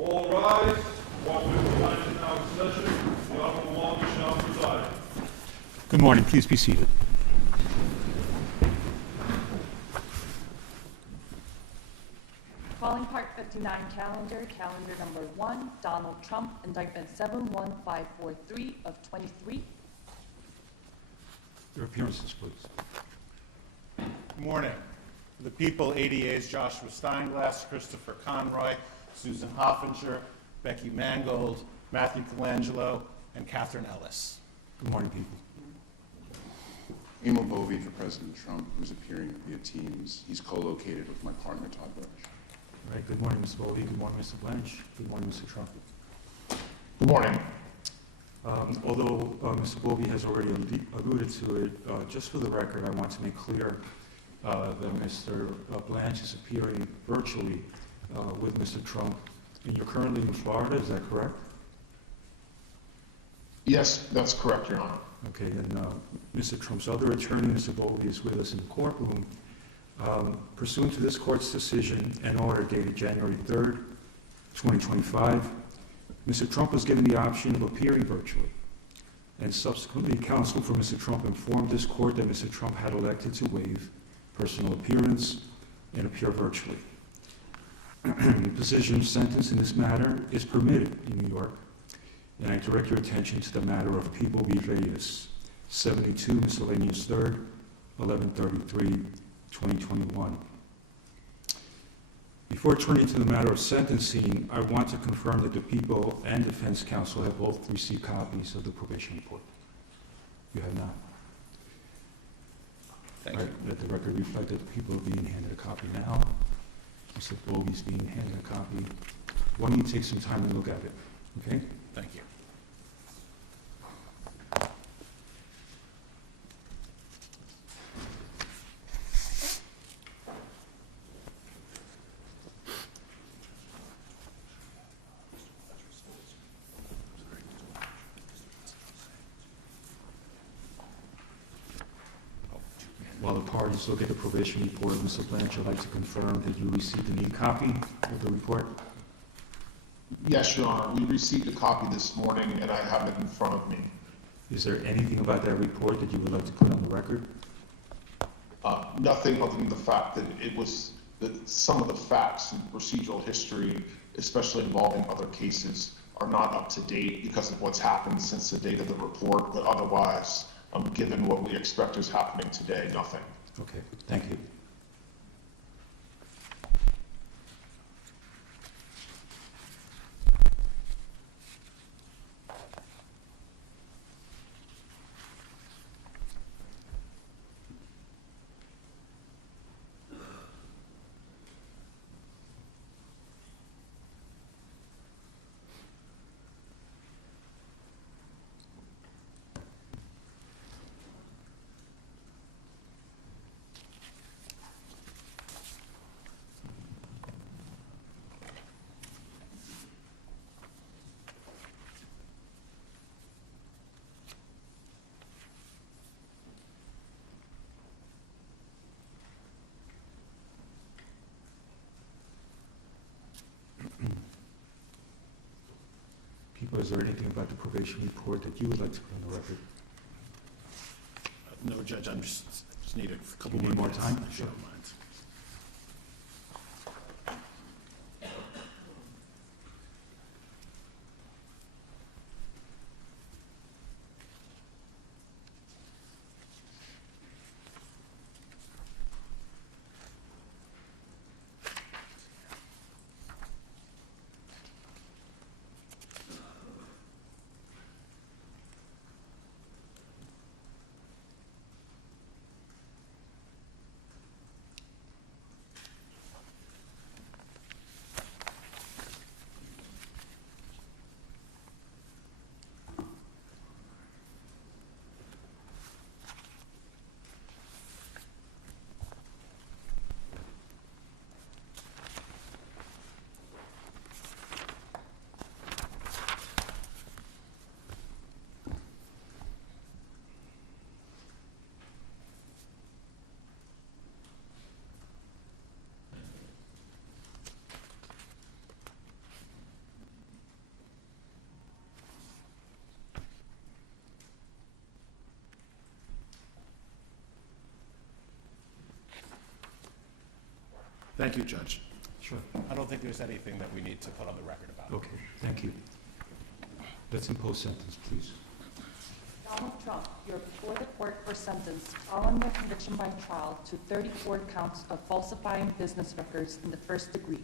All rise. What we will find in our session, the Honorable one shall preside. Good morning. Please be seated. Calling Part 59 calendar number 1, Donald Trump, indictment 71543 of 23. Your appearances, please. Good morning. For the people, ADA's Joshua Steinglass, Christopher Conroy, Susan Hoffinger, Becky Mangold, Matthew Colangelo, and Catherine Ellis. Good morning, people. Emil Bovey for President Trump, who's appearing via Teams. He's co-located with my partner, Todd Bush. All right. Good morning, Mr. Bovey. Good morning, Mr. Blanche. Good morning, Mr. Trump. Good morning. Although Mr. Bovey has already alluded to it, just for the record, I want to make clear that Mr. Blanche is appearing virtually with Mr. Trump. And you're currently in Florida, is that correct? Yes, that's correct, Your Honor. Okay, and Mr. Trump's other attorney, Mr. Bovey, is with us in the courtroom. Pursuant to this court's decision and order dated January 3rd, 2025, Mr. Trump was given the option of appearing virtually. And subsequently, counsel for Mr. Trump informed this court that Mr. Trump had elected to waive personal appearance and appear virtually. The position of sentence in this matter is permitted in New York, and I direct your attention to the matter of People v. Reyes, 72 Miscellaneous 3rd, 1133, 2021. Before turning to the matter of sentencing, I want to confirm that the people and defense counsel have both received copies of the probation report. You have not? Thank you. Let the record reflect that the people are being handed a copy now. Mr. Bovey's being handed a copy. Why don't you take some time and look at it, okay? Thank you. While the parties look at the probation report, Mr. Blanche, I'd like to confirm that you received an e-copy of the report. Yes, Your Honor. We received a copy this morning, and I have it in front of me. Is there anything about that report that you would like to put on the record? Nothing other than the fact that it was that some of the facts and procedural history, especially involving other cases, are not up to date because of what's happened since the date of the report, but otherwise, given what we expect is happening today, nothing. Okay, thank you. People, is there anything about the probation report that you would like to put on the record? No, Judge, I just need a couple You need more minutes. time? If you don't mind. Thank you, Judge. Sure. I don't think there's anything that we need to put on the record about it. Okay, thank you. Let's impose sentence, please. Donald Trump, you're before the court for sentence following your conviction by trial to 34 counts of falsifying business records in the first degree.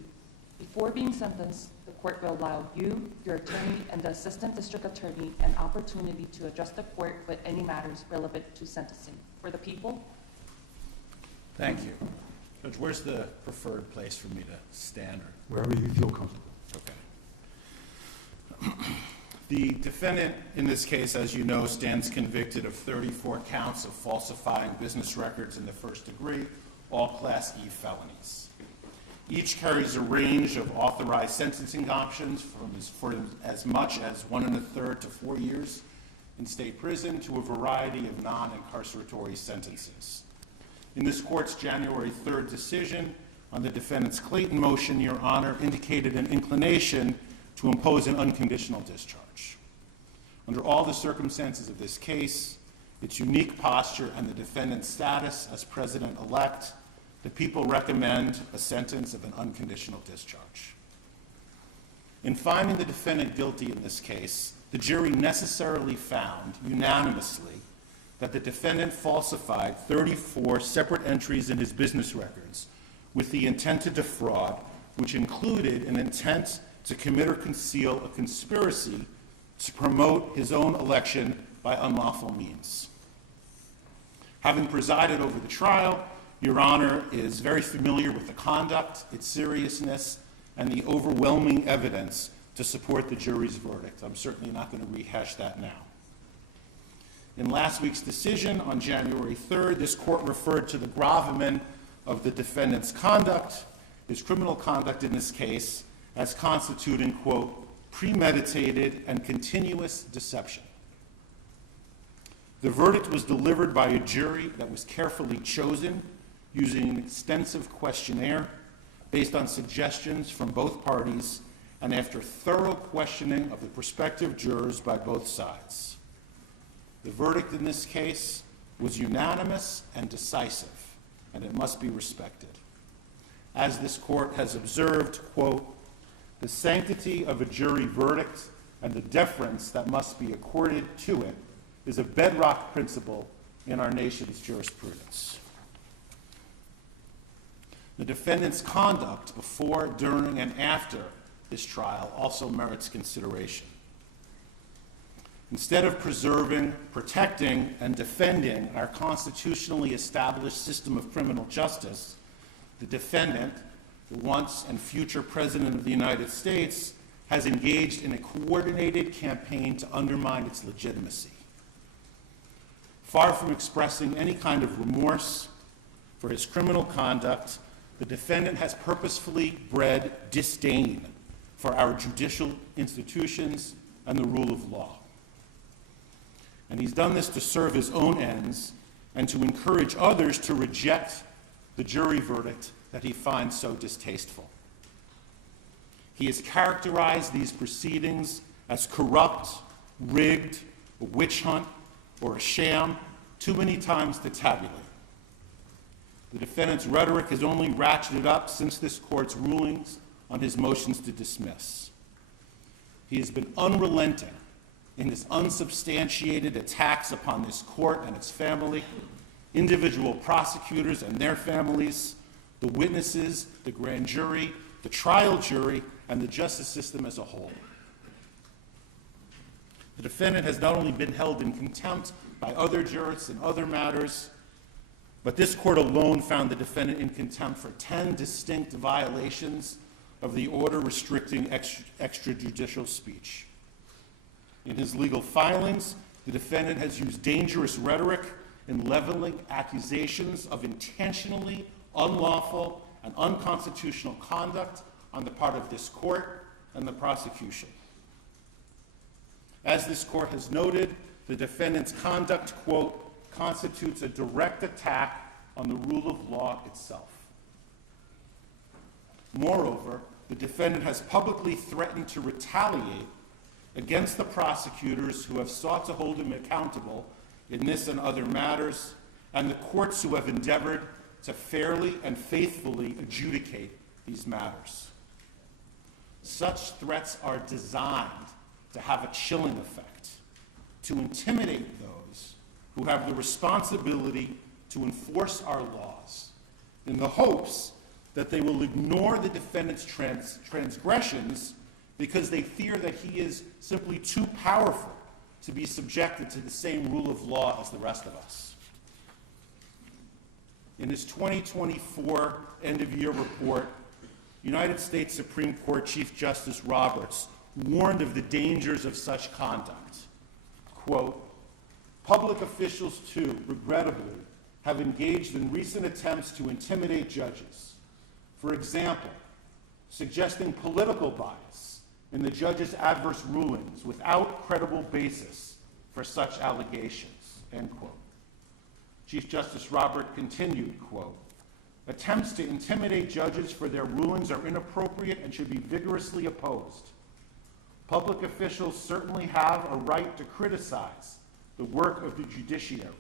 Before being sentenced, the court will allow you, your attorney, and the assistant district attorney an opportunity to address the court with any matters relevant to sentencing. For the people, Thank you. Judge, where's the preferred place for me to stand? Wherever you feel comfortable. Okay. The defendant in this case, as you know, stands convicted of 34 counts of falsifying business records in the first degree, all Class E felonies. Each carries a range of authorized sentencing options for as much as 1 1/3 to 4 years in state prison to a variety of non-incarceratory sentences. In this court's January 3rd decision on the defendant's Clayton motion, Your Honor indicated an inclination to impose an unconditional discharge. Under all the circumstances of this case, its unique posture and the defendant's status as president-elect, the people recommend a sentence of an unconditional discharge. In finding the defendant guilty in this case, the jury necessarily found unanimously that the defendant falsified 34 separate entries in his business records with the intent to defraud, which included an intent to commit or conceal a conspiracy to promote his own election by unlawful means. Having presided over the trial, Your Honor is very familiar with the conduct, its seriousness, and the overwhelming evidence to support the jury's verdict. I'm certainly not going to rehash that now. In last week's decision on January 3rd, this court referred to the gravamen of the defendant's conduct, his criminal conduct in this case, as constituting, quote, premeditated and continuous deception. The verdict was delivered by a jury that was carefully chosen using an extensive questionnaire based on suggestions from both parties and after thorough questioning of the prospective jurors by both sides. The verdict in this case was unanimous and decisive, and it must be respected. As this court has observed, quote, the sanctity of a jury verdict and the deference that must be accorded to it is a bedrock principle in our nation's jurisprudence. The defendant's conduct before, during, and after this trial also merits consideration. Instead of preserving, protecting, and defending our constitutionally established system of criminal justice, the defendant, the once and future President of the United States, has engaged in a coordinated campaign to undermine its legitimacy. Far from expressing any kind of remorse for his criminal conduct, the defendant has purposefully bred disdain for our judicial institutions and the rule of law. And he's done this to serve his own ends and to encourage others to reject the jury verdict that he finds so distasteful. He has characterized these proceedings as corrupt, rigged, a witch hunt, or a sham too many times to tabulate. The defendant's rhetoric has only ratcheted up since this court's rulings on his motions to dismiss. He has been unrelenting in his unsubstantiated attacks upon this court and its family, individual prosecutors and their families, the witnesses, the grand jury, the trial jury, and the justice system as a whole. The defendant has not only been held in contempt by other jurists in other matters, but this court alone found the defendant in contempt for 10 distinct violations of the order restricting extrajudicial speech. In his legal filings, the defendant has used dangerous rhetoric in leveling accusations of intentionally unlawful and unconstitutional conduct on the part of this court and the prosecution. As this court has noted, the defendant's conduct, quote, constitutes a direct attack on the rule of law itself. Moreover, the defendant has publicly threatened to retaliate against the prosecutors who have sought to hold him accountable in this and other matters, and the courts who have endeavored to fairly and faithfully adjudicate these matters. Such threats are designed to have a chilling effect, to intimidate those who have the responsibility to enforce our laws, in the hopes that they will ignore the defendant's transgressions because they fear that he is simply too powerful to be subjected to the same rule of law as the rest of us. In his 2024 end-of-year report, United States Supreme Court Chief Justice Roberts warned of the dangers of such conduct. Quote, "Public officials, too, regrettably, have engaged in recent attempts to intimidate judges. For example, suggesting political bias in the judge's adverse rulings without credible basis for such allegations," end quote. Chief Justice Roberts continued, quote, "Attempts to intimidate judges for their rulings are inappropriate and should be vigorously opposed. Public officials certainly have a right to criticize the work of the judiciary,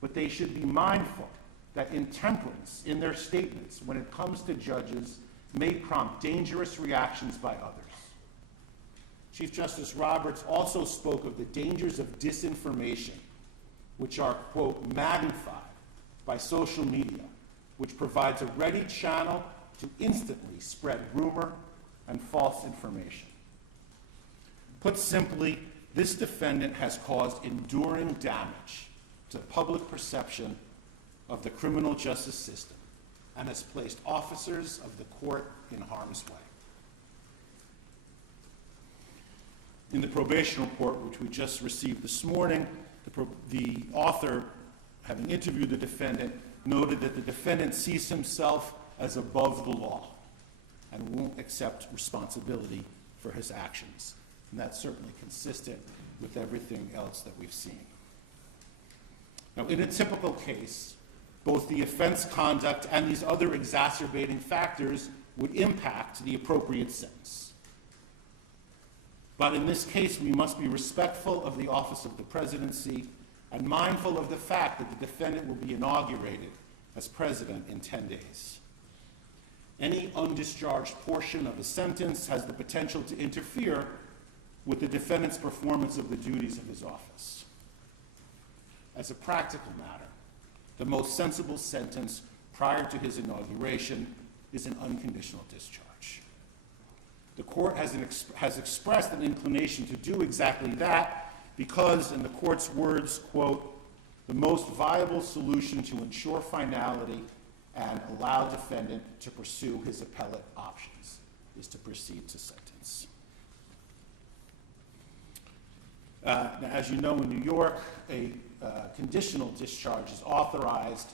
but they should be mindful that intemperance in their statements when it comes to judges may prompt dangerous reactions by others." Chief Justice Roberts also spoke of the dangers of disinformation, which are, quote, "magnified by social media, which provides a ready channel to instantly spread rumor and false information." Put simply, this defendant has caused enduring damage to public perception of the criminal justice system and has placed officers of the court in harm's way. In the probation report, which we just received this morning, the author, having interviewed the defendant, noted that the defendant sees himself as above the law and won't accept responsibility for his actions. And that's certainly consistent with everything else that we've seen. Now, in a typical case, both the offense conduct and these other exacerbating factors would impact the appropriate sentence. But in this case, we must be respectful of the office of the presidency and mindful of the fact that the defendant will be inaugurated as president in 10 days. Any undischarged portion of a sentence has the potential to interfere with the defendant's performance of the duties of his office. As a practical matter, the most sensible sentence prior to his inauguration is an unconditional discharge. The court has expressed an inclination to do exactly that because, in the court's words, quote, "the most viable solution to ensure finality and allow defendant to pursue his appellate options is to proceed to sentence." Now, as you know, in New York, a conditional discharge is authorized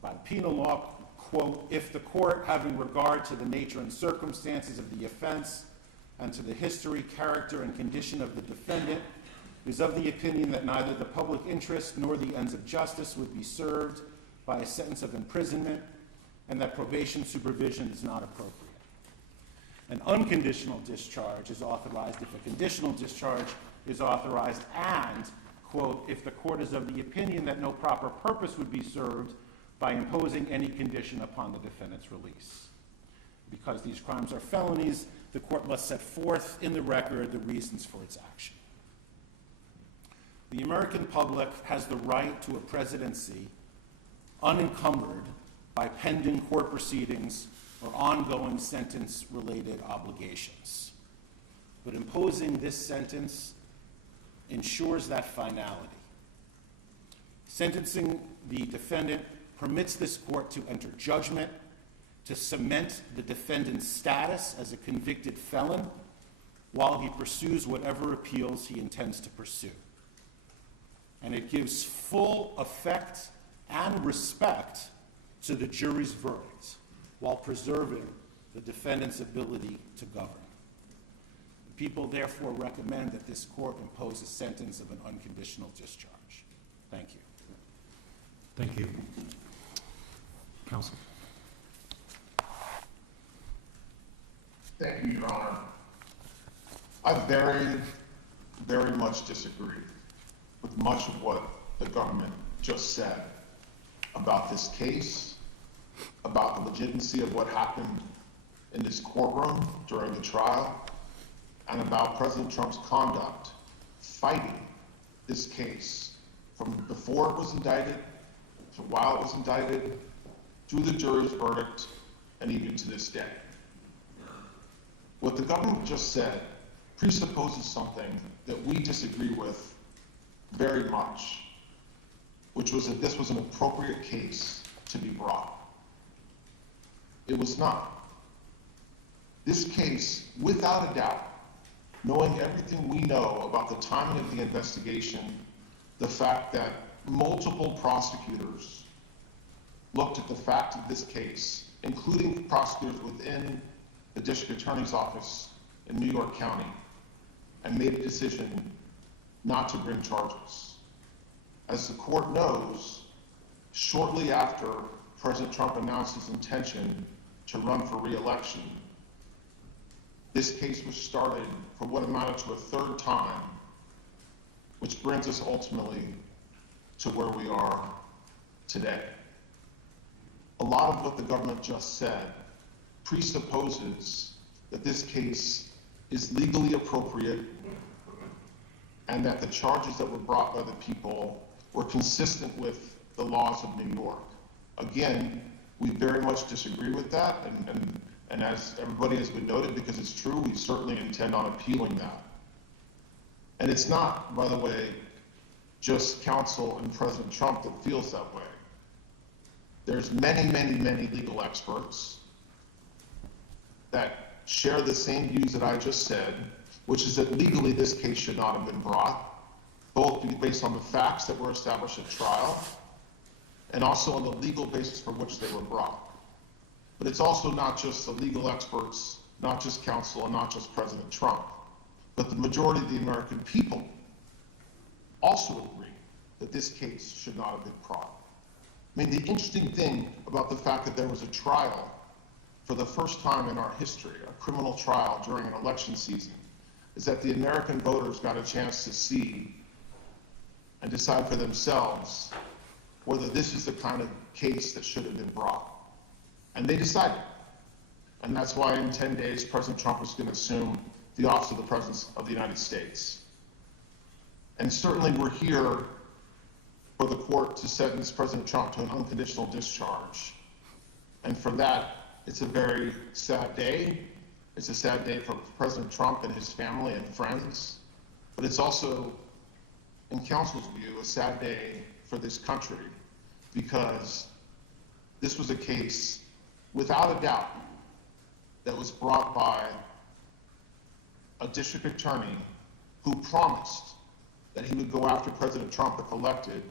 by penal law, quote, "if the court, having regard to the nature and circumstances of the offense and to the history, character, and condition of the defendant, is of the opinion that neither the public interest nor the ends of justice would be served by a sentence of imprisonment and that probation supervision is not appropriate." An unconditional discharge is authorized if a conditional discharge is authorized and, quote, "if the court is of the opinion that no proper purpose would be served by imposing any condition upon the defendant's release." Because these crimes are felonies, the court must set forth in the record the reasons for its action. The American public has the right to a presidency unencumbered by pending court proceedings or ongoing sentence-related obligations. But imposing this sentence ensures that finality. Sentencing the defendant permits this court to enter judgment, to cement the defendant's status as a convicted felon while he pursues whatever appeals he intends to pursue. And it gives full effect and respect to the jury's verdict while preserving the defendant's ability to govern. People therefore recommend that this court impose a sentence of an unconditional discharge. Thank you. Thank you. Counsel. Thank you, Your Honor. I very, very much disagree with much of what the government just said about this case about the legitimacy of what happened in this courtroom during the trial, and about President Trump's conduct fighting this case from before it was indicted, to while it was indicted, to the jury's verdict, and even to this day. What the government just said presupposes something that we disagree with very much, which was that this was an appropriate case to be brought. It was not. This case, without a doubt, knowing everything we know about the timing of the investigation, the fact that multiple prosecutors looked at the fact of this case, including prosecutors within the district attorney's office in New York County, and made a decision not to bring charges. As the court knows, shortly after President Trump announced his intention to run for re-election, this case was started for what amounted to a third time, which brings us ultimately to where we are today. A lot of what the government just said presupposes that this case is legally appropriate and that the charges that were brought by the people were consistent with the laws of New York. Again, we very much disagree with that, and as everybody has been noted, because it's true, we certainly intend on appealing that. And it's not, by the way, just counsel and President Trump that feels that way. There's many, many, many legal experts that share the same views that I just said, which is that legally this case should not have been brought, both based on the facts that were established at trial and also on the legal basis for which they were brought. But it's also not just the legal experts, not just counsel, and not just President Trump, but the majority of the American people also agree that this case should not have been brought. I mean, the interesting thing about the fact that there was a trial for the first time in our history, a criminal trial during an election season, is that the American voters got a chance to see and decide for themselves whether this is the kind of case that should have been brought. And they decided. And that's why in 10 days, President Trump is going to assume the office of the President of the United States. And certainly we're here for the court to sentence President Trump to an unconditional discharge. And for that, it's a very sad day. It's a sad day for President Trump and his family and friends. But it's also, in counsel's view, a sad day for this country, because this was a case, without a doubt, that was brought by a district attorney who promised that he would go after President Trump if elected,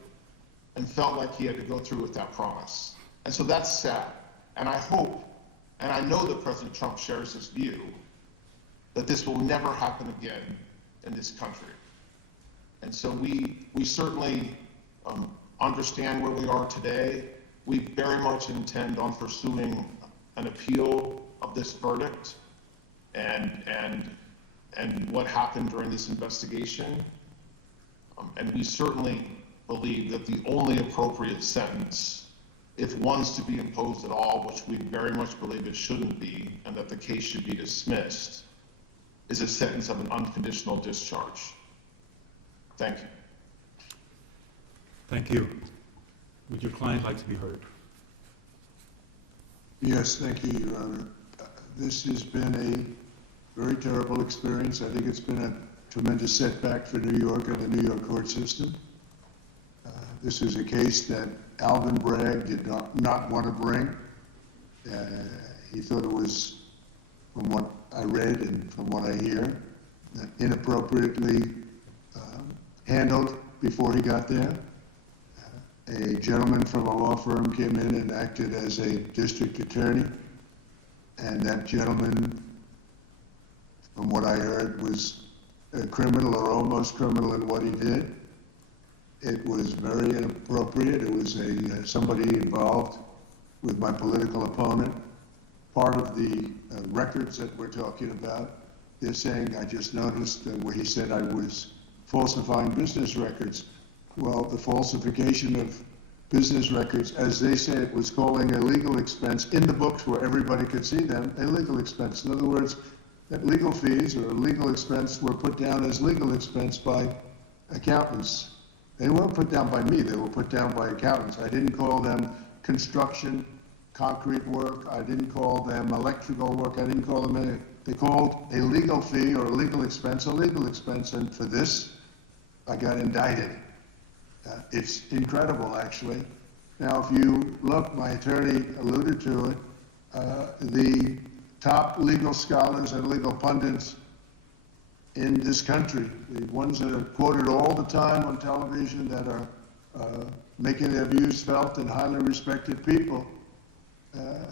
and felt like he had to go through with that promise. And so that's sad. And I hope, and I know that President Trump shares this view, that this will never happen again in this country. And so we certainly understand where we are today. We very much intend on pursuing an appeal of this verdict and what happened during this investigation. And we certainly believe that the only appropriate sentence, if one's to be imposed at all, which we very much believe it shouldn't be, and that the case should be dismissed, is a sentence of an unconditional discharge. Thank you. Thank you. Would your client like to be heard? Yes, thank you, Your Honor. This has been a very terrible experience. I think it's been a tremendous setback for New York and the New York court system. This is a case that Alvin Bragg did not want to bring. He thought it was, from what I read and from what I hear, inappropriately handled before he got there. A gentleman from a law firm came in and acted as a district attorney, and that gentleman, from what I heard, was a criminal or almost criminal in what he did. It was very inappropriate. It was somebody involved with my political opponent. Part of the records that we're talking about, they're saying, I just noticed where he said I was falsifying business records. Well, the falsification of business records, as they say it was calling a legal expense in the books where everybody could see them, a legal expense. In other words, that legal fees or legal expense were put down as legal expense by accountants. They weren't put down by me, they were put down by accountants. I didn't call them construction, concrete work, I didn't call them electrical work, I didn't call them anything. They called a legal fee or a legal expense, and for this, I got indicted. It's incredible, actually. Now, if you look, my attorney alluded to it, the top legal scholars and legal pundits in this country, the ones that are quoted all the time on television, that are making their views felt and highly respected people,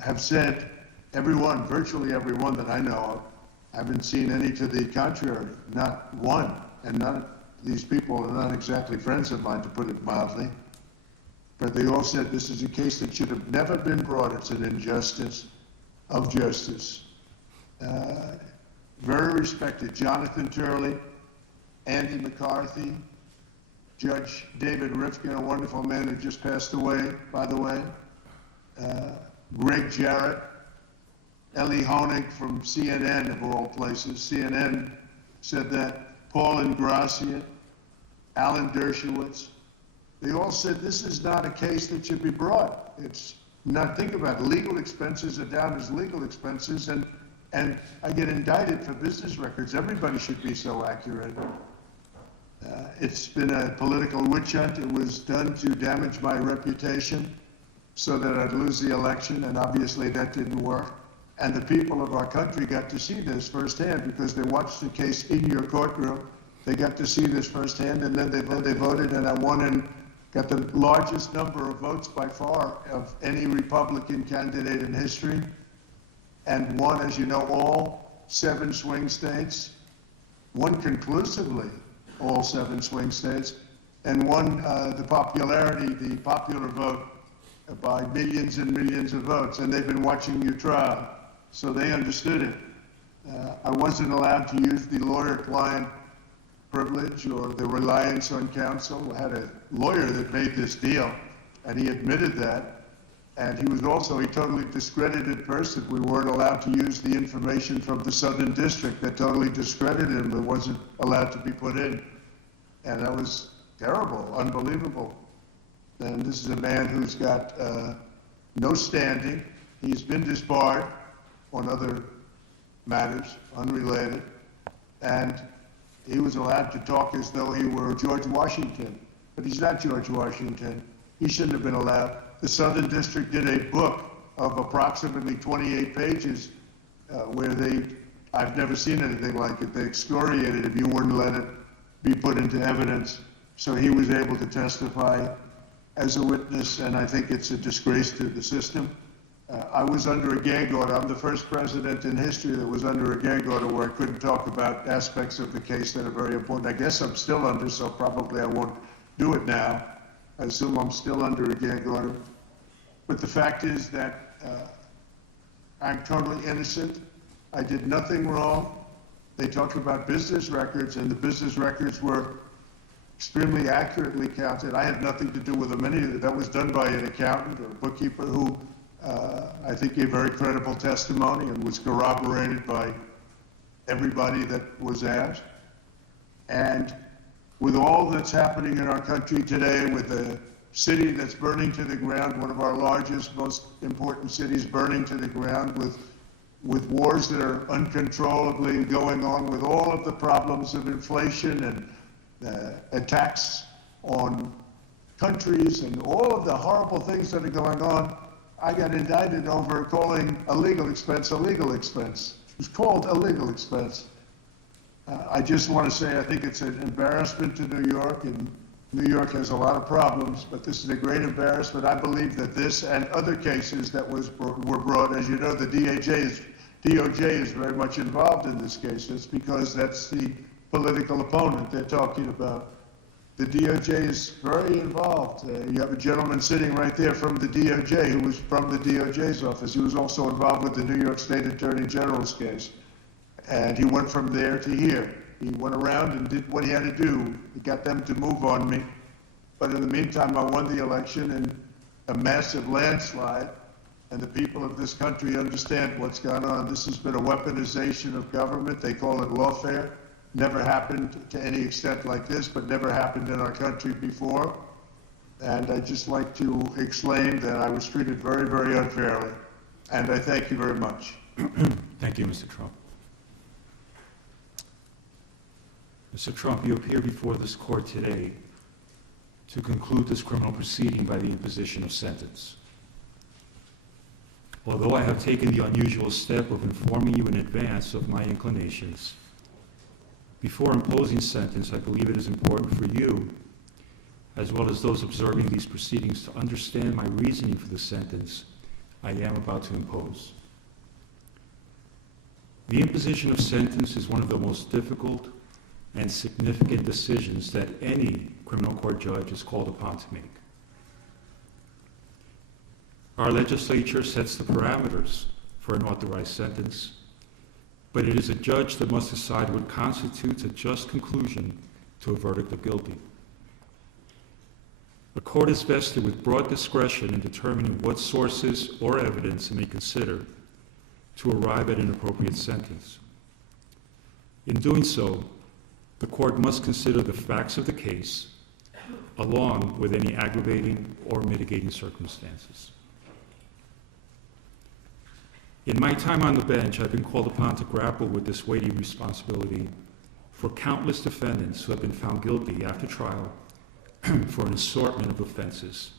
have said, everyone, virtually everyone that I know of, I haven't seen any to the contrary, not one, and none of these people are not exactly friends of mine, to put it mildly, but they all said this is a case that should have never been brought. It's an injustice of justice. Very respected Jonathan Turley, Andy McCarthy, Judge David Rifkin, a wonderful man who just passed away, by the way, Greg Jarrett, Ellie Honig from CNN, of all places. CNN said that. Paul Ingrassia, Alan Dershowitz, they all said this is not a case that should be brought. It's not, think about it, legal expenses are down as legal expenses, and I get indicted for business records. Everybody should be so accurate. It's been a political witch hunt. It was done to damage my reputation so that I'd lose the election, and obviously that didn't work. And the people of our country got to see this firsthand because they watched the case in your courtroom. They got to see this firsthand, and then they voted, and I won and got the largest number of votes by far of any Republican candidate in history, and won, as you know, all 7 swing states, won conclusively all 7 swing states, and won the popular vote by millions and millions of votes, and they've been watching your trial. So they understood it. I wasn't allowed to use the lawyer-client privilege or the reliance on counsel. I had a lawyer that made this deal, and he admitted that. And he was also a totally discredited person. We weren't allowed to use the information from the Southern District that totally discredited him, that wasn't allowed to be put in. And that was terrible, unbelievable. And this is a man who's got no standing. He's been disbarred on other matters, unrelated, and he was allowed to talk as though he were George Washington, but he's not George Washington. He shouldn't have been allowed. The Southern District did a book of approximately 28 pages where I've never seen anything like it. They excoriated if you wouldn't let it be put into evidence. So he was able to testify as a witness, and I think it's a disgrace to the system. I was under a gag order. I'm the first president in history that was under a gag order where I couldn't talk about aspects of the case that are very important. I guess I'm still under, so probably I won't do it now. I assume I'm still under a gag order. But the fact is that I'm totally innocent. I did nothing wrong. They talked about business records, and the business records were extremely accurately counted. I had nothing to do with them. Any of it. That was done by an accountant or a bookkeeper who I think gave very credible testimony and was corroborated by everybody that was asked. And with all that's happening in our country today, with the city that's burning to the ground, one of our largest, most important cities burning to the ground, with wars that are uncontrollably going on, with all of the problems of inflation and attacks on countries and all of the horrible things that are going on, I got indicted over calling a legal expense a legal expense. It was called a legal expense. I just want to say I think it's an embarrassment to New York, and New York has a lot of problems, but this is a great embarrassment. I believe that this and other cases that were brought, as you know, the DOJ is very much involved in this case. It's because that's the political opponent they're talking about. The DOJ is very involved. You have a gentleman sitting right there from the DOJ who was from the DOJ's office. He was also involved with the New York State Attorney General's case. And he went from there to here. He went around and did what he had to do. He got them to move on me. But in the meantime, I won the election, and a massive landslide, and the people of this country understand what's gone on. This has been a weaponization of government. They call it lawfare. Never happened to any extent like this, but never happened in our country before. And I'd just like to explain that I was treated very, very unfairly. And I thank you very much. Thank you, Mr. Trump. Mr. Trump, you appear before this court today to conclude this criminal proceeding by the imposition of sentence. Although I have taken the unusual step of informing you in advance of my inclinations, before imposing sentence, I believe it is important for you, as well as those observing these proceedings, to understand my reasoning for the sentence I am about to impose. The imposition of sentence is one of the most difficult and significant decisions that any criminal court judge is called upon to make. Our legislature sets the parameters for an authorized sentence, but it is a judge that must decide what constitutes a just conclusion to a verdict of guilty. The court is vested with broad discretion in determining what sources or evidence it may consider to arrive at an appropriate sentence. In doing so, the court must consider the facts of the case, along with any aggravating or mitigating circumstances. In my time on the bench, I've been called upon to grapple with this weighty responsibility for countless defendants who have been found guilty after trial for an assortment of offenses,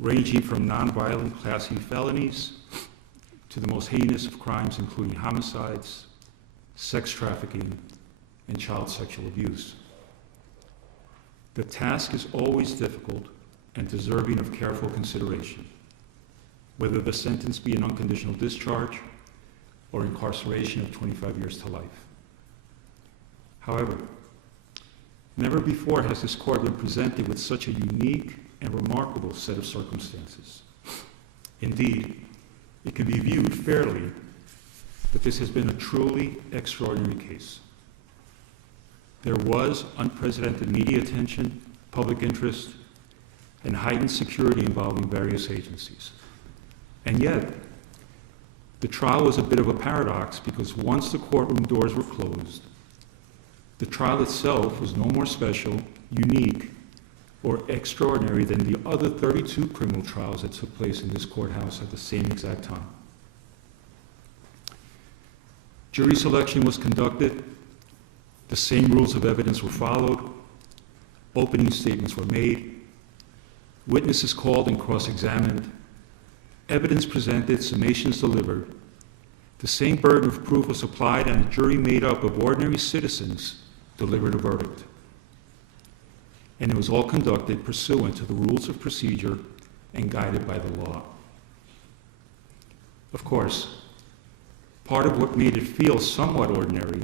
ranging from nonviolent Class E felonies to the most heinous of crimes, including homicides, sex trafficking, and child sexual abuse. The task is always difficult and deserving of careful consideration, whether the sentence be an unconditional discharge or incarceration of 25 years to life. However, never before has this court been presented with such a unique and remarkable set of circumstances. Indeed, it can be viewed fairly that this has been a truly extraordinary case. There was unprecedented media attention, public interest, and heightened security involving various agencies. And yet, the trial was a bit of a paradox because once the courtroom doors were closed, the trial itself was no more special, unique, or extraordinary than the other 32 criminal trials that took place in this courthouse at the same exact time. Jury selection was conducted, the same rules of evidence were followed, opening statements were made, witnesses called and cross-examined, evidence presented, summations delivered. The same burden of proof was applied, and a jury made up of ordinary citizens delivered a verdict. And it was all conducted pursuant to the rules of procedure and guided by the law. Of course, part of what made it feel somewhat ordinary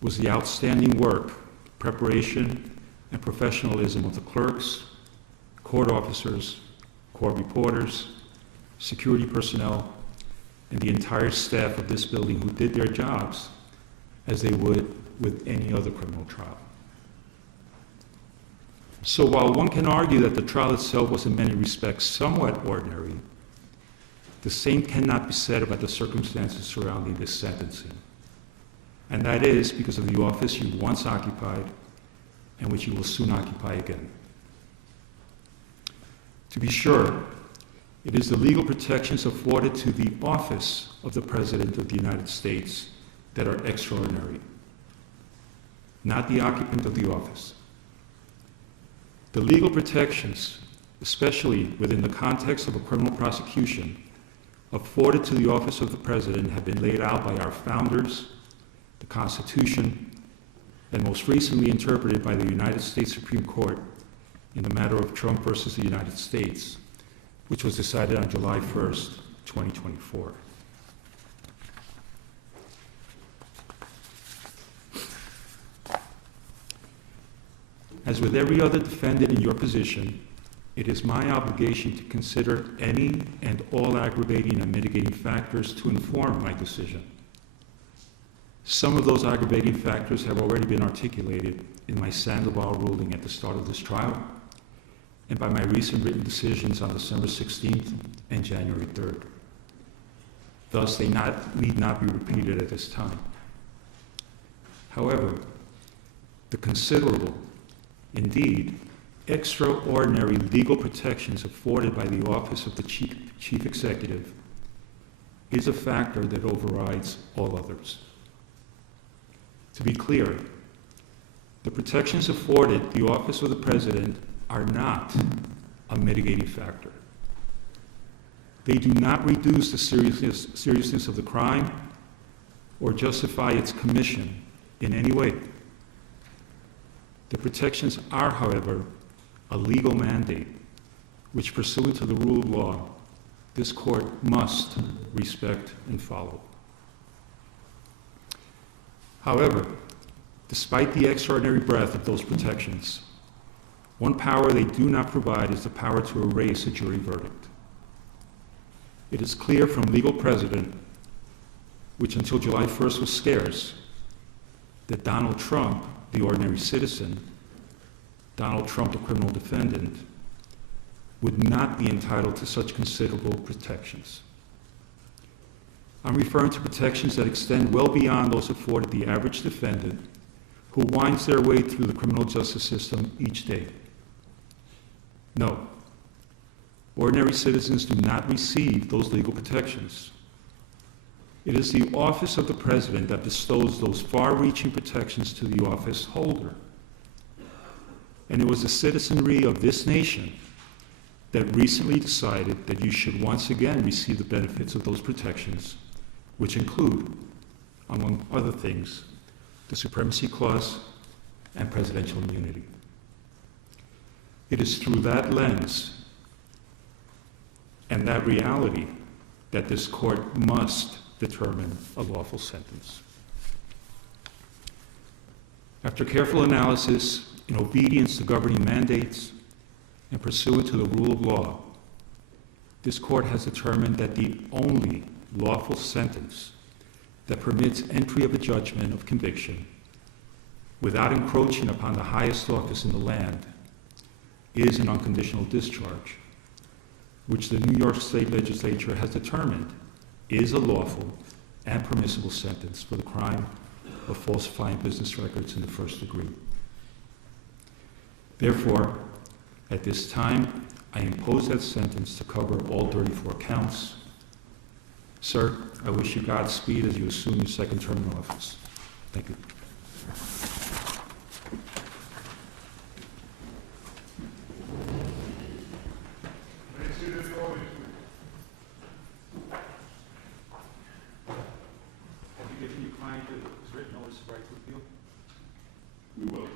was the outstanding work, preparation, and professionalism of the clerks, court officers, court reporters, security personnel, and the entire staff of this building who did their jobs as they would with any other criminal trial. So while one can argue that the trial itself was in many respects somewhat ordinary, the same cannot be said about the circumstances surrounding this sentencing. And that is because of the office you once occupied and which you will soon occupy again. To be sure, it is the legal protections afforded to the office of the President of the United States that are extraordinary, not the occupant of the office. The legal protections, especially within the context of a criminal prosecution, afforded to the office of the President have been laid out by our founders, the Constitution, and most recently interpreted by the United States Supreme Court in the matter of Trump versus the United States, which was decided on July 1st, 2024. As with every other defendant in your position, it is my obligation to consider any and all aggravating and mitigating factors to inform my decision. Some of those aggravating factors have already been articulated in my Sandoval ruling at the start of this trial, and by my recent written decisions on December 16th and January 3rd. Thus, they need not be repeated at this time. However, the considerable, indeed, extraordinary legal protections afforded by the office of the Chief Executive is a factor that overrides all others. To be clear, the protections afforded the office of the President are not a mitigating factor. They do not reduce the seriousness of the crime or justify its commission in any way. The protections are, however, a legal mandate which, pursuant to the rule of law, this court must respect and follow. However, despite the extraordinary breadth of those protections, one power they do not provide is the power to erase a jury verdict. It is clear from legal precedent, which until July 1st was scarce, that Donald Trump, the ordinary citizen, Donald Trump, the criminal defendant, would not be entitled to such considerable protections. I'm referring to protections that extend well beyond those afforded the average defendant who winds their way through the criminal justice system each day. No, ordinary citizens do not receive those legal protections. It is the office of the President that bestows those far-reaching protections to the office holder. And it was the citizenry of this nation that recently decided that you should once again receive the benefits of those protections, which include, among other things, the Supremacy Clause and presidential immunity. It is through that lens and that reality that this court must determine a lawful sentence. After careful analysis, in obedience to governing mandates, and pursuant to the rule of law, this court has determined that the only lawful sentence that permits entry of a judgment of conviction without encroaching upon the highest office in the land is an unconditional discharge, which the New York State Legislature has determined is a lawful and permissible sentence for the crime of falsifying business records in the first degree. Therefore, at this time, I impose that sentence to cover all 34 counts. Sir, I wish you Godspeed as you assume your second term in office. Thank you. Have you given your client his written notice of right to appeal? We will.